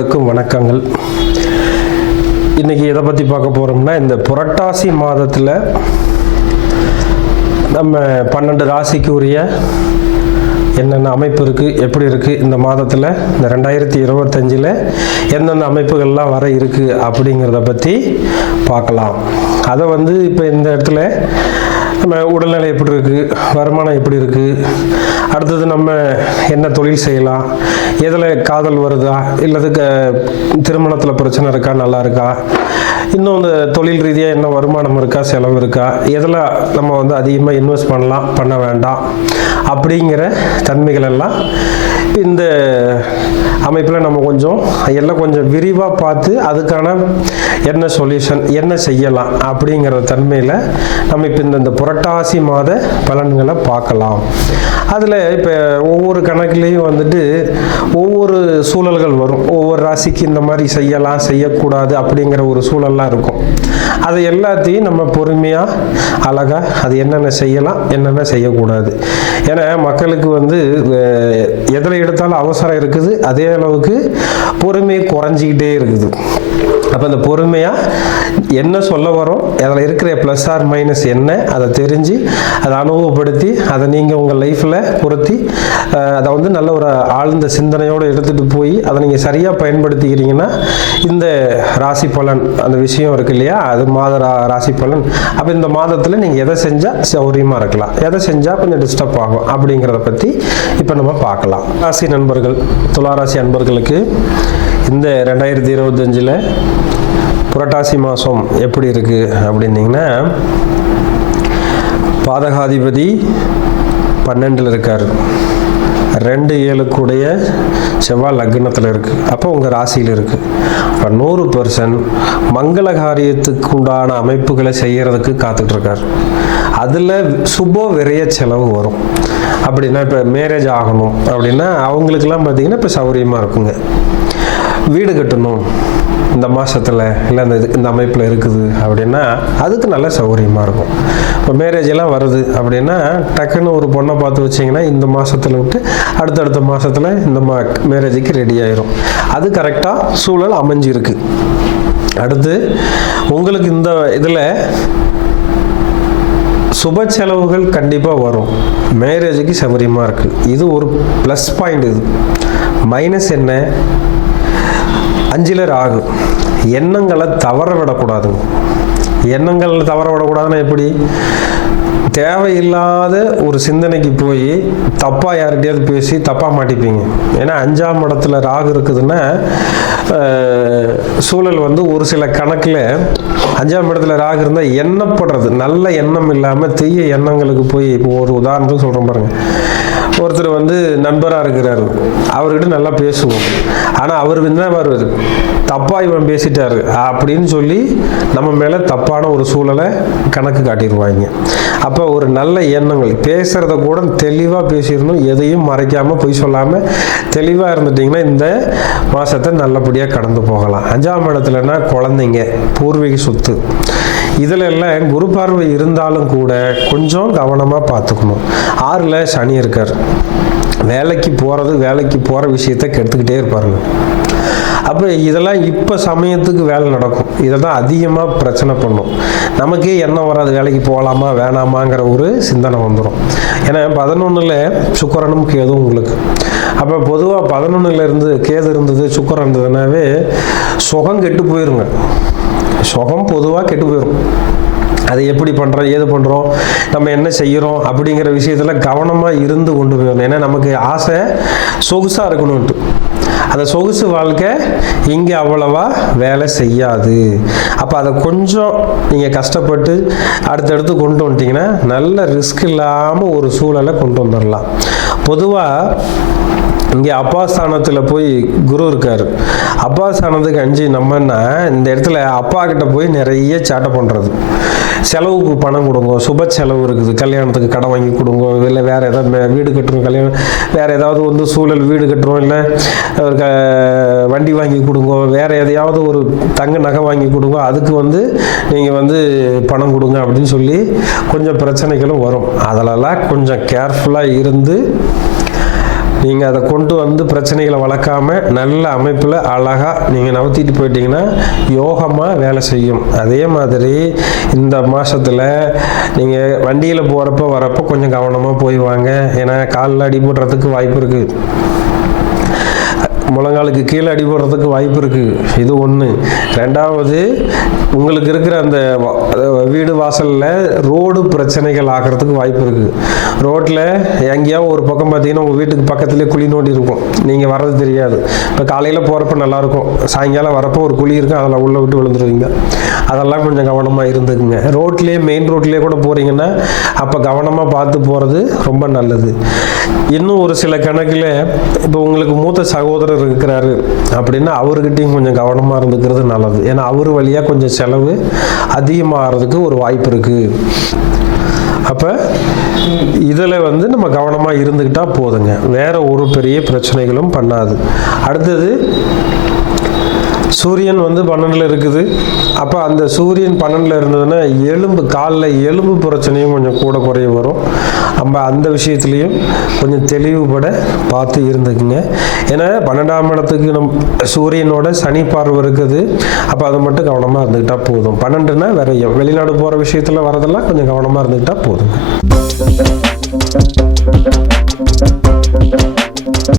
அனைவருக்கும் வணக்கங்கள். இன்றைக்கி எதை பற்றி பார்க்க போகிறோம்னா, இந்த புரட்டாசி மாதத்தில் நம்ம 12 ராசிக்கு உரிய என்னென்ன அமைப்பு இருக்குது, எப்படி இருக்குது, இந்த மாதத்தில் இந்த 2025 எந்தெந்த அமைப்புகள்லாம் வர இருக்குது அப்படிங்கிறத பற்றி பார்க்கலாம். அதை இப்போ இந்த இடத்துல நம்ம உடல்நிலை எப்படி இருக்குது, வருமானம் எப்படி இருக்குது, அடுத்தது நம்ம என்ன தொழில் செய்யலாம், எதில் காதல் வருதா, இல்லது திருமணத்தில் பிரச்சனை இருக்கா, நல்லா இருக்கா, இன்னும் இந்த தொழில் ரீதியாக என்ன வருமானம் இருக்கா, செலவு இருக்கா, எதில் நம்ம அதிகமாக இன்வெஸ்ட் பண்ணலாம், பண்ண வேண்டாம் அப்படிங்கிற தன்மைகள் எல்லாம் இந்த அமைப்பில் நம்ம கொஞ்சம் விரிவாக பார்த்து அதுக்கான என்ன சொல்யூஷன், என்ன செய்யலாம் அப்படிங்கிற தன்மையில் நம்ம இப்போ இந்த புரட்டாசி மாத பலன்களை பார்க்கலாம். அதில் இப்போ ஒவ்வொரு கணக்குலேயும் ஒவ்வொரு சூழல்கள் வரும். ஒவ்வொரு ராசிக்கு இந்த மாதிரி செய்யலாம், செய்யக்கூடாது அப்படிங்கிற ஒரு சூழல்லாம் இருக்கும். அது எல்லாத்தையும் நம்ம பொறுமையாக அழகாக அது என்னென்ன செய்யலாம், என்னென்ன செய்யக்கூடாது. ஏன்னா மக்களுக்கு எதில் எடுத்தாலும் அவசரம் இருக்குது, அதே அளவுக்கு பொறுமை குறைஞ்சிக்கிட்டே இருக்குது. அப்போ அந்த பொறுமையாக என்ன சொல்ல வரோம், அதில் இருக்கிற ப்ளஸ் ஆர் மைனஸ் என்ன, அதை தெரிஞ்சு அதை அனுபவப்படுத்தி அதை நீங்கள் உங்கள் லைஃப்பில் பொருத்தி அதை நல்ல ஒரு ஆழ்ந்த சிந்தனையோடு எடுத்துகிட்டு போய் அதை நீங்கள் சரியாக பயன்படுத்திக்கிறீங்கன்னா இந்த ராசி பலன் அந்த விஷயம் இருக்கு இல்லையா, அது மாத ராசி பலன். அப்போ இந்த மாதத்தில் நீங்கள் எதை செஞ்சால் சௌரியமாக இருக்கலாம், எதை செஞ்சால் கொஞ்சம் டிஸ்டர்ப் ஆகும் அப்படிங்கிறத பற்றி இப்போ நம்ம பார்க்கலாம். ராசி நண்பர்கள், துளாராசி அன்பர்களுக்கு இந்த 2025 புரட்டாசி மாதம் எப்படி இருக்குது அப்படின்னிங்கன்னா, பாதகாதிபதி 12 இருக்கார், 2-7 செவ்வாய் லக்னத்தில் இருக்குது. அப்போ உங்கள் ராசியில் இருக்குது. இப்போ 100% மங்கள காரியத்துக்கு உண்டான அமைப்புகளை செய்கிறதுக்கு காத்துட்ருக்கார். அதில் சுப விரைய செலவு வரும். அப்படின்னா இப்போ மேரேஜ் ஆகணும் அப்படின்னா அவங்களுக்கெல்லாம் பார்த்திங்கன்னா இப்போ சௌகரியமாக இருக்குங்க. வீடு கட்டணும் இந்த மாதத்தில் இல்லை இந்த அமைப்பில் இருக்குது அப்படின்னா அதுக்கு நல்ல சௌகரியமாக இருக்கும். இப்போ மேரேஜ் எல்லாம் வருது அப்படின்னா டக்குன்னு ஒரு பொண்ணை பார்த்து வச்சிங்கன்னா இந்த மாதத்தில் விட்டு அடுத்தடுத்த மாதத்தில் இந்த மேரேஜுக்கு ரெடி ஆயிரும். அது கரெக்டாக சூழல் அமைஞ்சிருக்கு. அடுத்து உங்களுக்கு இந்த இதில் சுப செலவுகள் கண்டிப்பாக வரும். மேரேஜுக்கு சௌகரியமாக இருக்குது. இது ஒரு ப்ளஸ் பாயிண்ட். இது மைனஸ் என்ன, 5 ஆகும். எண்ணங்களை தவற விடக்கூடாதுங்க. எண்ணங்கள் தவற விடக்கூடாதுன்னா எப்படி, தேவையில்லாத ஒரு சிந்தனைக்கு போய் தப்பாக யார்கிட்டையாவது பேசி தப்பாக மாட்டிப்பீங்க. ஏன்னா 5ஆம் இடத்துல ராகு இருக்குதுன்னா சூழல் ஒரு சில கணக்கில் 5ஆம் இடத்துல ராகு இருந்தால் எண்ணப்படுறது நல்ல எண்ணம் இல்லாமல் தீய எண்ணங்களுக்கு போய், இப்போ ஒரு உதாரணத்துக்கு சொல்கிறேன் பாருங்கள். ஒருத்தர் நண்பராக இருக்கிறாரு, அவர்கிட்ட நல்லா பேசுவோம், ஆனால் அவர் வருவார் தப்பாக இவன் பேசிட்டாரு அப்படின்னு சொல்லி நம்ம மேலே தப்பான ஒரு சூழலை கணக்கு காட்டிடுவாங்க. அப்போ ஒரு நல்ல எண்ணங்கள், பேசுகிறத கூட தெளிவாக பேசிடணும், எதையும் மறைக்காமல் பொய் சொல்லாமல் தெளிவாக இருந்துட்டிங்கன்னா இந்த மாதத்தை நல்லபடியாக கடந்து போகலாம். 5ஆம் இடத்துலன்னா குழந்தைங்க, பூர்வீக சொத்து, இதில் எல்லாம் குரு பார்வை இருந்தாலும் கூட கொஞ்சம் கவனமாக பார்த்துக்கணும். 6ல் சனி இருக்கார். வேலைக்கு போகிற விஷயத்தை கெடுத்துக்கிட்டே இருப்பாருங்க. அப்போ இதெல்லாம் இப்போ சமயத்துக்கு வேலை நடக்கும். இதை தான் அதிகமாக பிரச்சனை பண்ணும். நமக்கே எண்ணம் வராது, வேலைக்கு போகலாமா வேணாமாங்கிற ஒரு சிந்தனை வந்துடும். ஏன்னா 11ல் சுக்கிரனும் கேதும் உங்களுக்கு. அப்போ பொதுவாக 11ல் இருந்து கேது இருந்தது, சுக்கிரன் இருந்ததுனாவே சுகம் கெட்டு போயிருங்க. சுகம் பொதுவாக கெட்டு போயிடும். அது எப்படி பண்ணுறோம், ஏது பண்ணுறோம், நம்ம என்ன செய்கிறோம் அப்படிங்கிற விஷயத்தில் கவனமாக இருந்து கொண்டு போயிடணும். ஏன்னா நமக்கு ஆசை சொகுசாக இருக்கணும்ட்டு. அந்த சொகுசு வாழ்க்கை இங்கே அவ்வளவா வேலை செய்யாது. அப்போ அதை கொஞ்சம் நீங்கள் கஷ்டப்பட்டு அடுத்தடுத்து கொண்டு வந்துட்டிங்கன்னா நல்ல ரிஸ்க் இல்லாமல் ஒரு சூழலை கொண்டு வந்துடலாம். பொதுவாக இங்கே அப்பாஸ்தானத்தில் போய் குரு இருக்கார். அப்பாஸ்தானத்துக்கு 5 நம்மன்னா இந்த இடத்துல அப்பா கிட்ட போய் நிறைய சேட்டை பண்ணுறது. செலவுக்கு பணம் கொடுங்க, சுப செலவு இருக்குது, கல்யாணத்துக்கு கடன் வாங்கி கொடுங்க, இல்லை வேறு ஏதாவது வீடு கட்டுறோம், கல்யாணம் வேறு ஏதாவது சூழல் வீடு கட்டுறோம், இல்லை வண்டி வாங்கி கொடுங்க, வேறு எதையாவது ஒரு தங்க நகை வாங்கி கொடுங்க, அதுக்கு நீங்கள் பணம் கொடுங்க அப்படின்னு சொல்லி கொஞ்சம் பிரச்சனைகளும் வரும். அதிலெல்லாம் கொஞ்சம் கேர்ஃபுல்லாக இருந்து நீங்கள் அதை கொண்டு வந்து பிரச்சனைகளை வளர்க்காம நல்ல அமைப்பில் அழகாக நீங்கள் நவுத்திட்டு போயிட்டீங்கன்னா யோகமாக வேலை செய்யும். அதே மாதிரி இந்த மாதத்தில் நீங்கள் வண்டியில் போகிறப்ப வரப்போ கொஞ்சம் கவனமாக போய் வாங்க. ஏன்னா காலில் அடிபடுறதுக்கு வாய்ப்பு இருக்குது, முழங்காலுக்கு கீழே அடிபடுறதுக்கு வாய்ப்பு இருக்குது. இது ஒன்று. ரெண்டாவது, உங்களுக்கு இருக்கிற அந்த வீடு வாசலில் ரோடு பிரச்சனைகள் ஆகிறதுக்கு வாய்ப்பு இருக்குது. ரோட்டில் எங்கேயாவது ஒரு பக்கம் பார்த்தீங்கன்னா உங்கள் வீட்டுக்கு பக்கத்துலேயே குழி நோண்டி இருக்கும், நீங்கள் வர்றது தெரியாது. இப்போ காலையில் போகிறப்ப நல்லாயிருக்கும், சாயங்காலம் வரப்போ ஒரு குழி இருக்கும், அதில் உள்ளே விட்டு விழுந்துருவீங்க. அதெல்லாம் கொஞ்சம் கவனமாக இருந்துக்குங்க. ரோட்லேயே மெயின் ரோட்லேயே கூட போகிறீங்கன்னா அப்போ கவனமாக பார்த்து போகிறது ரொம்ப நல்லது. இன்னும் ஒரு சில கணக்கில் இப்போ உங்களுக்கு மூத்த சகோதரர் இருக்கிறாரு அப்படின்னா அவர்கிட்டையும் கொஞ்சம் கவனமாக இருந்துக்கிறது நல்லது. ஏன்னா அவர் வழியாக கொஞ்சம் செலவு அதிகமாகிறதுக்கு ஒரு வாய்ப்பு இருக்குது. அப்போ இதில் வந்து நம்ம கவனமாக இருந்துக்கிட்டால் போதுங்க, வேற ஒரு பெரிய பிரச்சனைகளும் பண்ணாது. அடுத்தது, சூரியன் வந்து 12 இருக்குது. அப்போ அந்த சூரியன் 12 இருந்ததுன்னா எலும்பு, காலில் எலும்பு பிரச்சனையும் கொஞ்சம் கூட குறைய வரும். நம்ம அந்த விஷயத்துலையும் கொஞ்சம் தெளிவுபட பார்த்து இருந்துக்குங்க. ஏன்னா 12ஆம் இடத்துக்கு சூரியனோட சனி பார்வை இருக்குது. அப்போ அதை மட்டும் கவனமாக இருந்துக்கிட்டால் போதும். 12னா விரையும், வெளிநாடு போகிற விஷயத்தில் வரதெல்லாம் கொஞ்சம் கவனமாக இருந்துக்கிட்டால் போதுங்க.